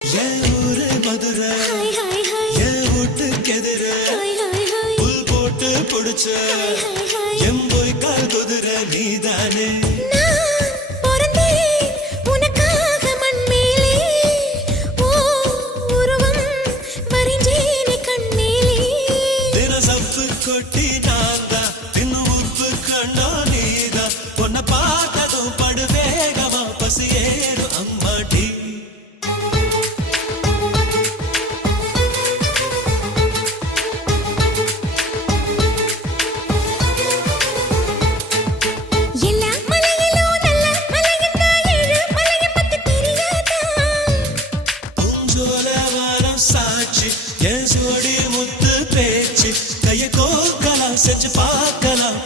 என் ஊரு மதுரை என் வீட்டுக்கு எதிர புல் போட்டு புடிச்ச என் போய் கால் குதிரை நீதானே கொட்டி நான்தா தின்னு உப்பு கண்ணா நீதா பொண்ண பார்த்ததும் படு வேகமா பசி ஏறும் அம்மாடி எல்லா மலையிலும் நல்ல மலையந்தா ஏழு மலைய பத்தி தெரியாதா பூஞ்சோல வாரம் சாட்சி என் சோடி முத்து பேச்சு கைய கோக்கலாம் செஞ்சு பார்க்கலாம்